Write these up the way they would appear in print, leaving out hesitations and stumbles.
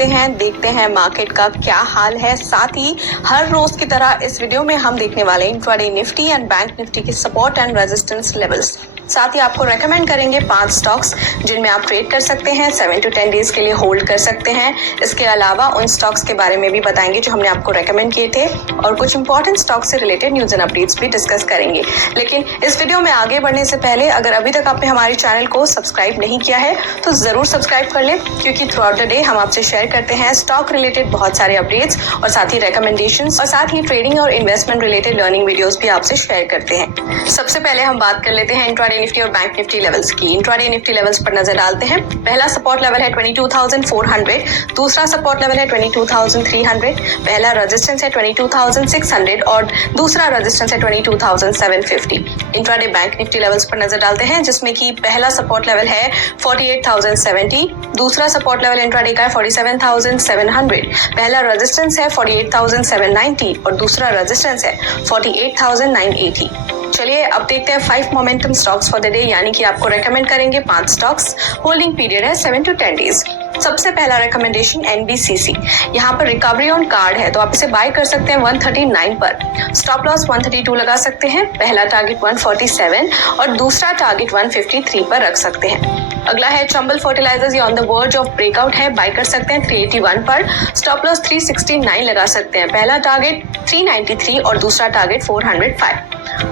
सकते हैं, देखते हैं मार्केट का क्या हाल है। साथ ही हर रोज की तरह इस वीडियो में हम देखने वाले हैं intraday Nifty and bank Nifty के सपोर्ट एंड रेजिस्टेंस लेवल्स। साथ ही आपको रेकमेंड करेंगे 5 स्टॉक्स जिनमें आप ट्रेड कर सकते हैं, 7 to 10 डेज के लिए होल्ड कर सकते हैं। इसके अलावा उन स्टॉक्स के बारे में भी बताएंगे जो हमने आपको रेकमेंड किए थे और कुछ इंपॉर्टेंट स्टॉक से रिलेटेड न्यूज एंड अपडेट्स भी डिस्कस करेंगे। लेकिन इस वीडियो में आगे बढ़ने से पहले अगर अभी तक आपने हमारे चैनल को सब्सक्राइब नहीं किया है तो जरूर सब्सक्राइब कर लें, क्योंकि थ्रू आउट द डे हम आपसे शेयर करते हैं स्टॉक रिलेटेड बहुत सारे अपडेट्स और साथ ही रिकमेंडेशंस और साथ ही ट्रेडिंग और इन्वेस्टमेंट रिलेटेड लर्निंग वीडियोस भी आपसे शेयर करते हैं। सबसे पहले हम बात कर लेते हैं इंट्राडे निफ्टी और बैंक निफ्टी लेवल्स की। इंट्राडे निफ्टी लेवल्स पर नजर डालते हैं। पहला सपोर्ट लेवल है 22,400, दूसरा सपोर्ट लेवल है 22,300, पहला रेजिस्टेंस है 22,600 और दूसरा रेजिस्टेंस है 22,750। इंट्राडे बैंक निफ्टी लेवल्स पर नजर डालते हैं, जिसमें कि पहला सपोर्ट लेवल है 48,070, दूसरा सपोर्ट लेवल इंट्राडे का है 47,700, पहला रेजिस्टेंस है 48,790 और दूसरा रेजिस्टेंस है 48,980। चलिए अब देखते हैं 5 momentum stocks for the day, यानी कि आपको रेकमेंड करेंगे 5 स्टॉक्स। होल्डिंग पीरियड है 7 to 10 डेज। सबसे पहला रिकमेंडेशन NBCC। यहाँ पर रिकवरी ऑन कार्ड है तो आप इसे बाय कर सकते हैं 139 पर। स्टॉप लॉस 132 लगा सकते हैं। पहला टारगेट 147 और दूसरा टारगेट 153 पर रख सकते हैं। अगला है चंबल फर्टिलाइजर्स, ये on the verge of breakout है, बाय कर सकते हैं 381 पर। स्टॉप लॉस 369 लगा सकते हैं। पहला टारगेट 393 और दूसरा टारगेट 405।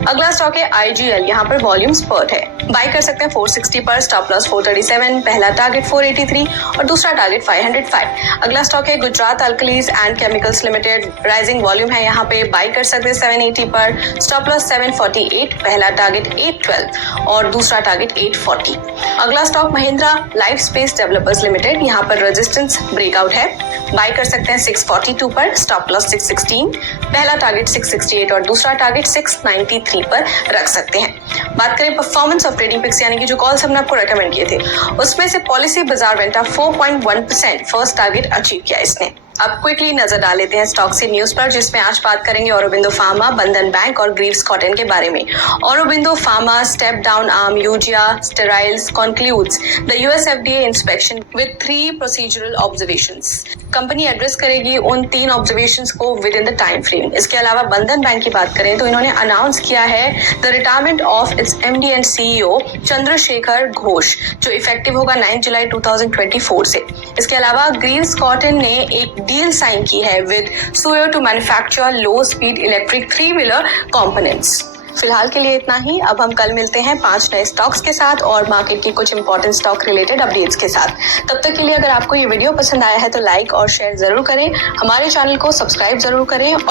अगला स्टॉक है IGL, यहाँ पर वॉल्यूम स्पर्ट है, बाय कर सकते हैं 460 पर। स्टॉप लॉस 437, पहला टारगेट 483 और दूसरा टारगेट 505। अगला स्टॉक है Gujarat alkalis and chemicals limited, rising volume है, यहाँ पे बाय कर सकते हैं 780 पर। स्टॉप लॉस 748, पहला टारगेट 812 और दूसरा टारगेट 840। अगला stock Mahindra life space developers limited, यहाँ पर रेजिस्टेंस ब्रेकआउट है, बाय कर सकते हैं 642 पर। स्टॉप लॉस 616, पहला टारगेट 668 और दूसरा टारगेट 693 पर रख सकते हैं। बात करें परफॉर्मेंस ऑफ ट्रेडिंग पिक्स, यानी कि जो कॉल्स हमने आपको रेकमेंड किए थे, उसमें से पॉलिसी बाजार वेंटा 4.1% फर्स्ट टारगेट अचीव किया इसने। अब क्विकली नजर डाल लेते हैं स्टॉक से न्यूज पर, जिसमें आज बात करेंगे ऑरोबिंदो फार्मा, बंधन बैंक और ग्रीव्स कॉटन के बारे में। Aurobindo pharma step down arm Eugia steriles concludes the US FDA inspection with 3 procedural observations. Company address करेगी उन 3 ऑब्जर्वेशंस को within the time frame. इसके अलावा बंधन बैंक की बात करें तो इन्होंने अनाउंस किया है the retirement of its MD and CEO Chandrashekhar Ghosh, जो इफेक्टिव होगा 9 जुलाई 2024 से। इसके अलावा ग्रीव्स कॉटन ने एक डील साइन की है विद सुयो to manufacture low speed electric 3-wheeler components. फिलहाल के लिए इतना ही। अब हम कल मिलते हैं 5 नए स्टॉक्स के साथ और मार्केट की कुछ इंपॉर्टेंट स्टॉक रिलेटेड अपडेट्स के साथ। तब तक के लिए अगर आपको ये वीडियो पसंद आया है तो लाइक और शेयर जरूर करें, हमारे चैनल को सब्सक्राइब जरूर करें।